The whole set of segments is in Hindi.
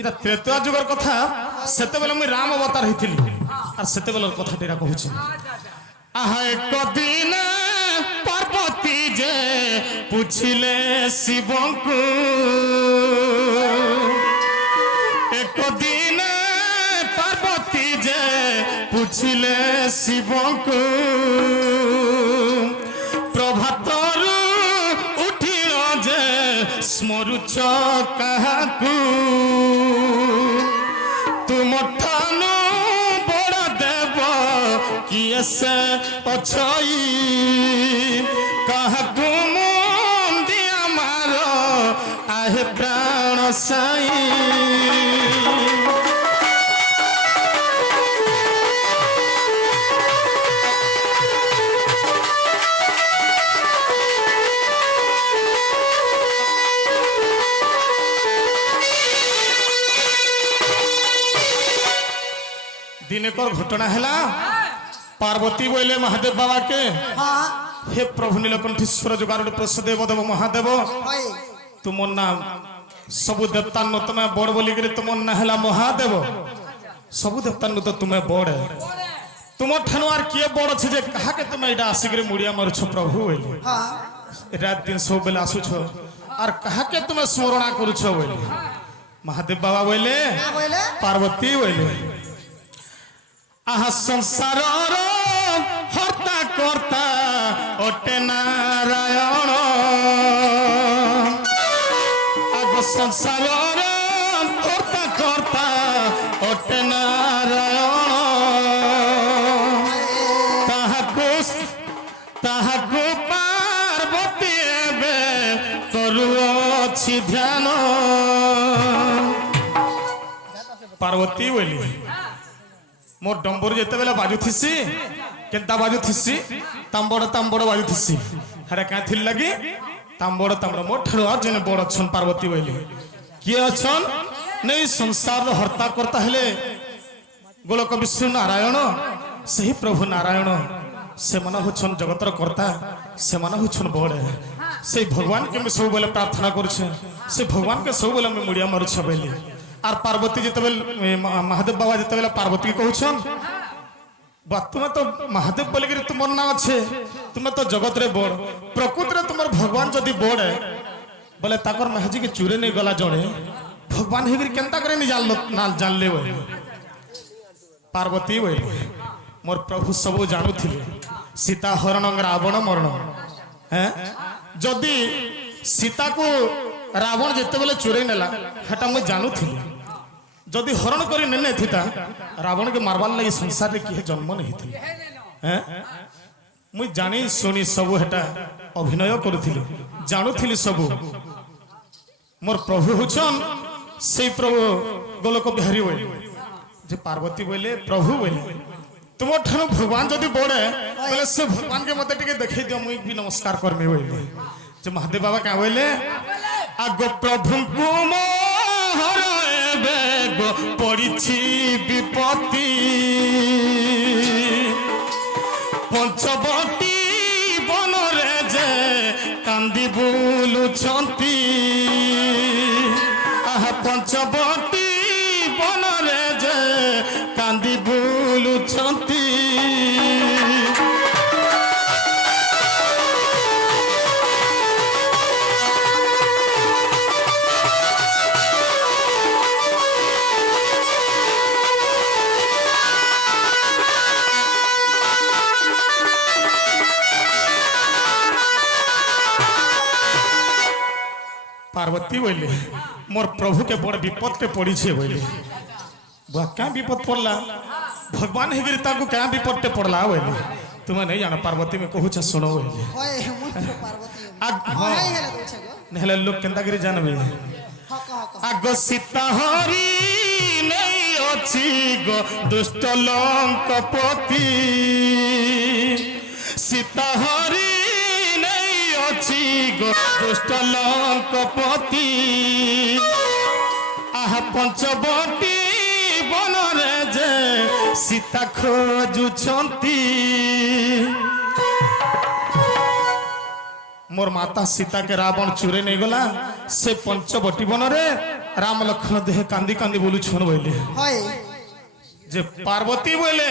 এটা ত্রেতয়া যুগের কথা সেতেবেলে মুই রাম অবতার হইଥିଲି আর সেতেবেলের কথাটা এটা কହୁছি আহা একদিন পার্বতী যে পুছিলে শিবଙ୍କୁ একদিন পার্বতী যে পুছিলে শিবଙ୍କୁ প্রভাতরু উঠিল যে স্মরুছ কাহাকু তুম ঠানু বড় দেব কিয়ে সে অছই কাহাকু মুন্দি আমার আহে প্রাণ সাই दिनेकर घटना है पार्वती बोले महादेव बाबा के हे प्रभु नीलकंठेश्वर जुगारुड प्रसदेव देव महादेव तुम नाम सबु देवता तुम्हें बड़ बोली तुम ना है महादेव सबु देवता तो तुम्हें बड़ तुम ठानु आर किए बड़ अच्छे जे कहा के तुम एटा आसिक मुड़िया मारुछ प्रभु बोले रात दिन सब बेले आसुछ आर कहा के तुम स्मरणा करुछ बोले महादेव बाबा बोले पार्वती बोले आहा संसार हर्ता कर्ता ओटे नारायण आग संसार हर्ता कर्ता ओटे नारायण ताहाकु पार्वती एबे करुअछि ध्यान पार्वती बोली मोर डंबर जिते बेला बाजुथीसी केनता बाजुथीसी तांबड़ बाजुथीसी हेरा क्या थिल लगी तांबड़ मोर ठार जन बड़ अच्छन पार्वती बोली किए अच्छन नहीं संसार हर्ता करता हेले गोलक विष्णु नारायण सही प्रभु नारायण से मन होछन जगतर कर्ता से मन होछन बड़ से भगवान के मैं सब बेले प्रार्थना करुछे से भगवान के सब बेले मैं मुड़िया मारुछ बोली आर पार्वती जिते महादेव बाबा जिते पार्वती कहछन तुम्हें तो महादेव बोल तुम ना अच्छे तुम्हें तो जगत रे बड़ प्रकृति रे तुम भगवान जदि बड़ बोले ताकर महजी के चूरे नहीं गला जड़े भगवान हे केनता करे नहीं जानले बोले पार्वती बोले मोर प्रभु सब जानुथिले सीता हरण रावण मरण हैं जदि सीता को रावण जिते बेले चोरे नेला हेटा मुझे जानुथिली जदि हरण कर ने थिता रावण के मारवार लगी संसार रे किए जन्म नहीं थी हैं मुई जानी सुनी सब हेटा अभिनय करुथिली जानुथिली सब मोर प्रभु हुचन से प्रभु गोलक बिहारी बोले जे पार्वती बोले प्रभु बोले तुम ठानु भगवान जदि बड़े बोले से भगवान के मते टिके देखै दियो मुई भी नमस्कार करमे बोले जे महादेव बाबा क्या बोले आगो प्रभु को पड़ी विपत्ति पंचवटी बन रे जे कांदी बुलुछंती आहा पंचवटी बन रे जे कांदी बुलुछंती पार्वती बोले मोर प्रभु के बड़ विपद के पड़ी छे बोले बुआ क्या विपद पड़ला भगवान हे गिरता को क्या विपद पे पड़ला बोले तुम्हें नहीं जाना पार्वती में कहू छ सुनो बोले नहले लोग केंता गिरी जानबे आगो सीता हरी नहीं अछि गो दुष्ट लंकपति सीता हरी दुष्ट लंकपति आह पंचवटी बन रे जे सीता खोजुछंती मोर माता सीता के रावण चुरे नहीं गला से पंचवटी बन रे রাম লক্ষণ দেহে কান্দি কান্দি বলুছন বলে হয় যে পার্বতী বলে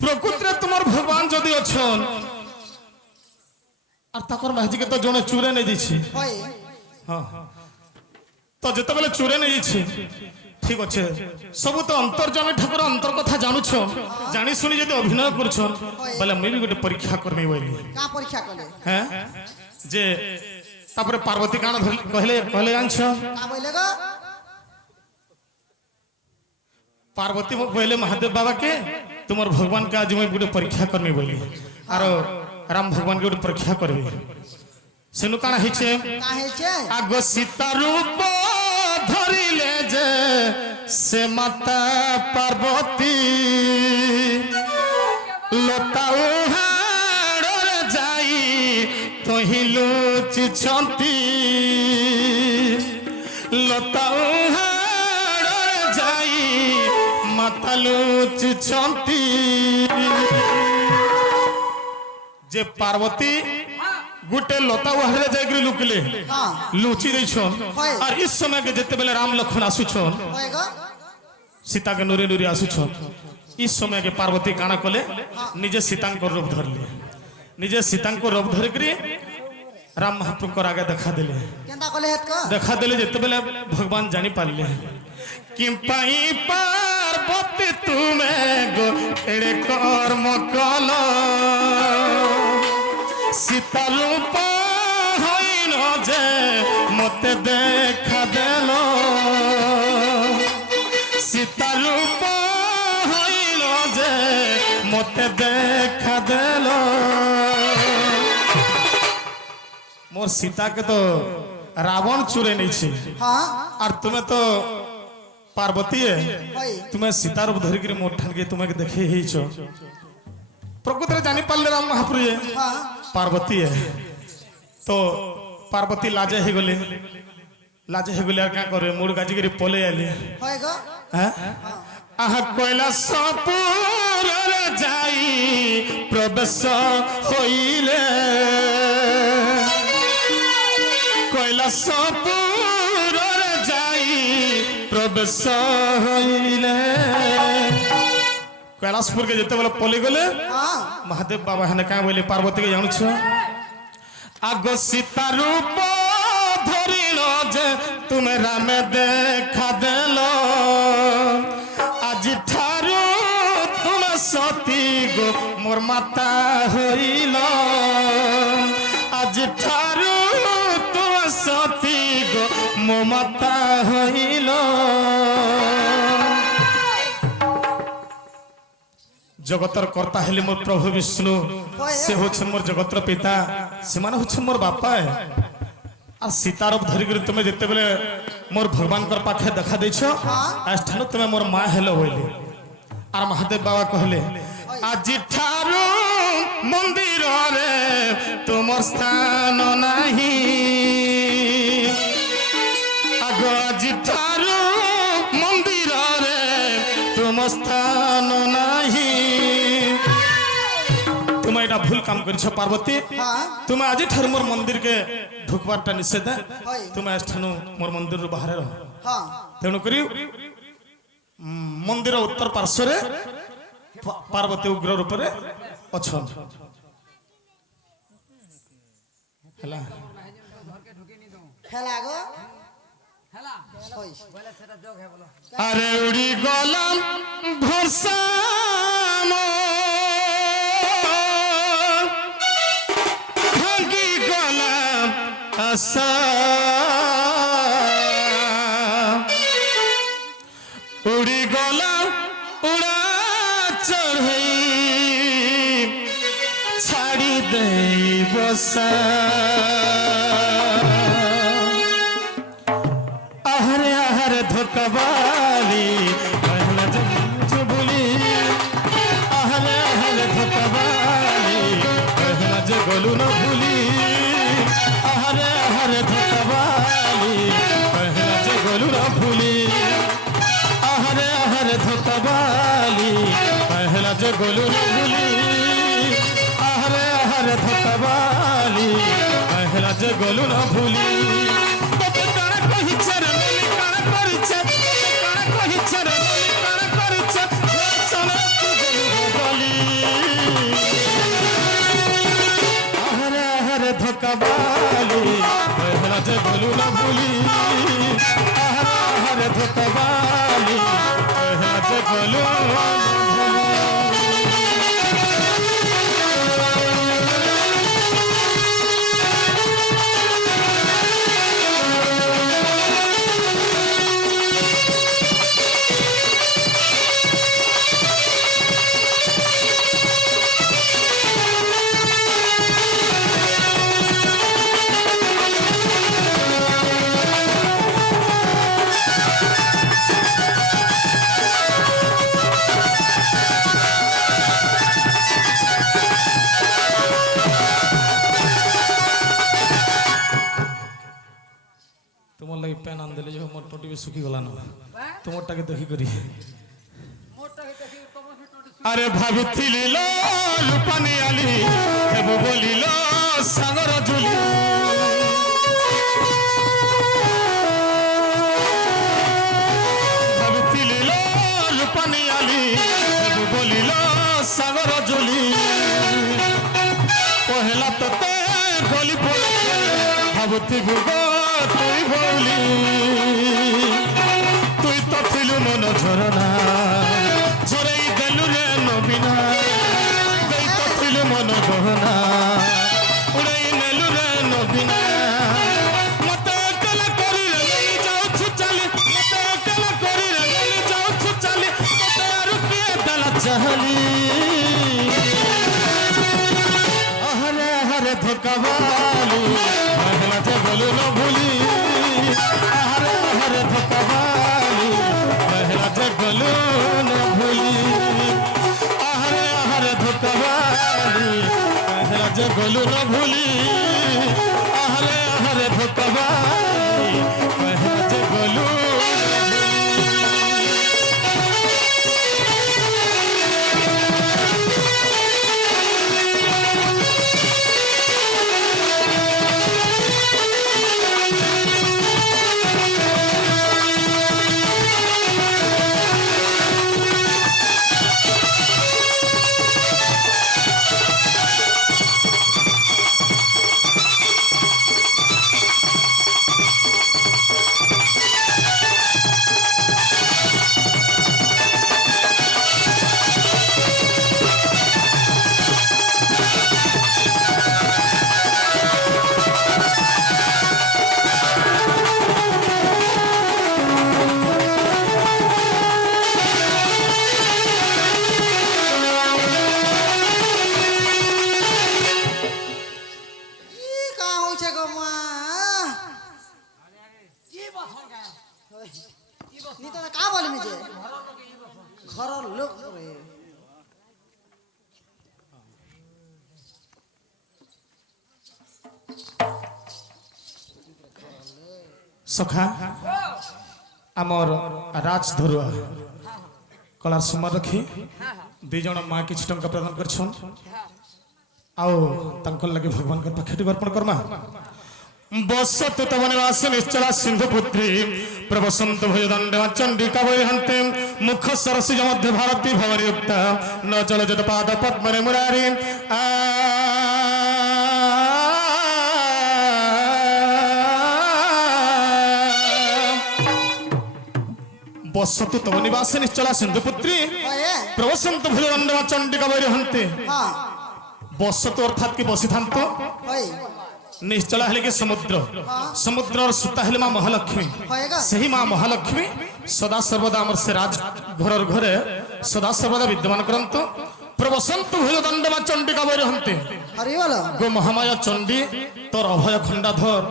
প্রকৃতিরে তোমার ভগবান যদি অছন আর তাকর মাঝিকে তো জনে চুরে নেই দিছি হয় হ্যাঁ তো যেতবেলে চুরে নেই দিছি ঠিক আছে সবু তো অন্তর্জামী ঠাকুর অন্তর কথা জানুছ জানি শুনি যদি অভিনয় করছ বলে মুই বি গোটে পরীক্ষা করমি বলি কা পরীক্ষা কলে হ্যাঁ যে তারপরে পার্বতী কাণ কহিলে কহিলে জানছ কা বইলে গো পার্বতী কহিলে মহাদেব বাবাকে তোমার ভগবানকে আজ মুই গোটে পরীক্ষা করমি বলি আর রাম ভগবানকে গোটে পরীক্ষা করবি সেনু কাণ হইছে কা হেছে আগ সীতা রূপ ধরিলে যে সে মাতা পার্বতী লতা উহাড়রে যাই তহিলু চিছন্তি লতা উহাড়রে যাই মাতালু চিছন্তি যে পার্বতী গোটে লতা উহাড়ে যাইকি লুকিলে হ্যাঁ লুচি ଦେଇଛନ୍ হয়। আর ইস समय के যেতেবেলে রাম লক্ষণ আসুছন হয় গো সীতা के নুরে নুরে আসুছন ইস समय के পার্বতী কাଣା কলে নিজে সীতাঙ্ক রূপ ধরলে নিজে সীতাঙ্ক রূপ ধরিকি রাম মহাপ্রভুর আগে দেখা দেলে কেনতা কলে হেত গো দেখা দেলে যেতেবেলে ভগবান জানি পারলে কি পাই পার্বতী তুমি গো এড়ে কর্ম কল সীতা রূপ হইন যে মতে দেখা দেল সীতা রূপ হইল যে মতে দেখা দেল মোর সীতাকে তো রাবণ চুরে নিয়েছে হ্যাঁ আর তুমি তো পার্বতী হয় তুমি সীতা রূপ ধরিকি মোর ঠানকে তোমাকে দেখে হইছ প্রকৃতিরে জানি পারলে রাম মহাপ্রভু হ্যাঁ पार्वती है तो पार्वती लाजे ही गले और क्या करे मुड़ गाजी करी पले आले হয় গো हैं आह कोयला सपुर जाई प्रवेश होइले कोयला सपुर जाई प्रवेश होइले कैलाशपुर के जेते बेले पले गले হ্যাঁ महादेव बाबा हने क्या बोले पार्वती के जानछ आग सीता रूप धरिल जे तुम राम देखा देलो आज ठारू तुम सती गो मोर माता होइल आज ठारू तुम सती गो मोर माता होइल जगतर कर्ता हेले मोर प्रभु विष्णु से होछन मोर जगतर पिता से माने होछन मोर बापा है आ सीतारूप धरि कर तुमे जते बेले मोर भगवान कर पाखे देखा दैछो आज ठानु तुमे मोर मां हेलो होइले आर महादेव बाबा कहले आज ठारू मंदिर रे तुमर स्थान नाही आग आज ठारू मंदिर रे तुम स्थान नाही तुम एटा भूल काम कर पार्वती হ্যাঁ तुम आज ठार मोर मंदिर के ढुकबारटा निषेध হয় तुम आज ठानु मोर मंदिर रु बाहर रह হ্যাঁ तेणु करी मंदिर उत्तर पार्श्व रे पार्वती उग्र रूप रे अछन हला খেলা গো হয় अरे उड़ी गलम भरसाम भागी गलम आशा उड़ी गलम उड़ा चढ़ई छाड़ी दे बसा आहरे आहरे धोकबाली पहला जो बोली आहरे आहरे धोकबाली पहला जो गोलू न भूली आहरे आहरे धोकबाली पहला जो गोलू न भूली आहरे आहरे धोकबाली पहला जो गोलू न भूली आहरे आहरे धोकबाली पहला जो गोलू न भूली कही चरण भकबाली कहला जे गलु তোমার লাগি প্যান আন দিলে যে মোর টটি শুকি গলা না তোমারটাকে দেখি করি আরে ভাবিଥିଲି লুপানি আলি হেবু বলিল সাগর জুলি ভাবিଥିଲି লুপানি আলি হেবু বলিল সাগর জুলি পহেলা তোতে গলি পড়ে ভাবুথিবু গো তুই বলি তুই তো ছিলু মন ঝরনা ঝরেই দেলু রে নবীনা তুই তো ছিলু মন গহনা উড়াই নেলু রে নবীনা মতে কলা করি রে গলি যাউছু চালি মতে কলা করি রে গলি যাউছু চালি মতে আর কে দলা চাহলি আহরে আহরে ধোকাবালি মহলা তে বলু ন ভুলি আহরে আহরে ধোকাবালি মহলা তে বলু ন ভুলি আহরে আহরে ধোকাবালি মহলা তে বলু ন ভুলি আহরে আহরে ধোকাবালি মহলা তে বলু ঘরের লোক সখা আমার রাজ ধরুয়া কলার সুমার রখি দুই জন মা কিছু টঙ্কা প্রদান করছন আও তাঙ্কর লাগি ভগবান কে পাখেটি অর্পণ করমা বসত তব নিবাস নিশ্চলা সিন্ধু পুত্রী প্রবসন্ত ভয়দণ্ড চণ্ডিকা বৈহন্তে মুখ সরসিজ মধ্যে ভারতী ভবরযুক্ত ন চল যত পাদ পদ্মনে মুরারি বসত তব নিবাস নিশ্চলা সিন্ধু পুত্রী প্রবসন্ত ভয়দণ্ড চণ্ডিকা বৈহন্তে বসত অর্থাৎ কি বসিথান্ত নিশ্চলা হলে কি সমুদ্র সমুদ্রর সুতা হলে মা মহালক্ষ্মী সেই মা মহালক্ষ্মী সদা সর্বদা আমার সে রাজ ঘরের ঘরে সদা সর্বদা বিদ্যমান করন্ত প্রবসন্ত ভূদণ্ড মা চণ্ডিকা বৈরহন্তে গো মহামায়া চণ্ডী তোর অভয় খণ্ডাধর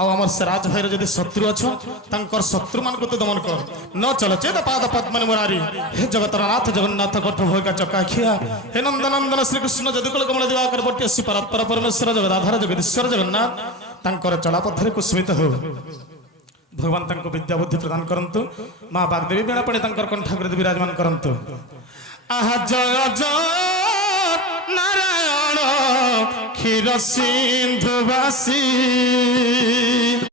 आउ आमर से राज भाई यदि शत्रु अच्छो तांकर शत्रु मान को तो दमन कर न चल चेत पाद पद्मनि मुरारी हे जगतनाथ जगन्नाथ कठ भोगा चकाखिया हे नंदनंदन श्री कृष्ण जदुकुल कमल दिवाकर बट्यसी परपर परमेश्वर जगदाधार जगदीश्वर जगन्नाथ तांकर चला पथरे कुस्मित हो भगवान तांको विद्या बुद्धि प्रदान करंतु मां बागदेवी बेणा पड़े तांकर कंठाग्र विराजमान करंतु आहा जय जय नारायण क्षीर सिंधुवासी।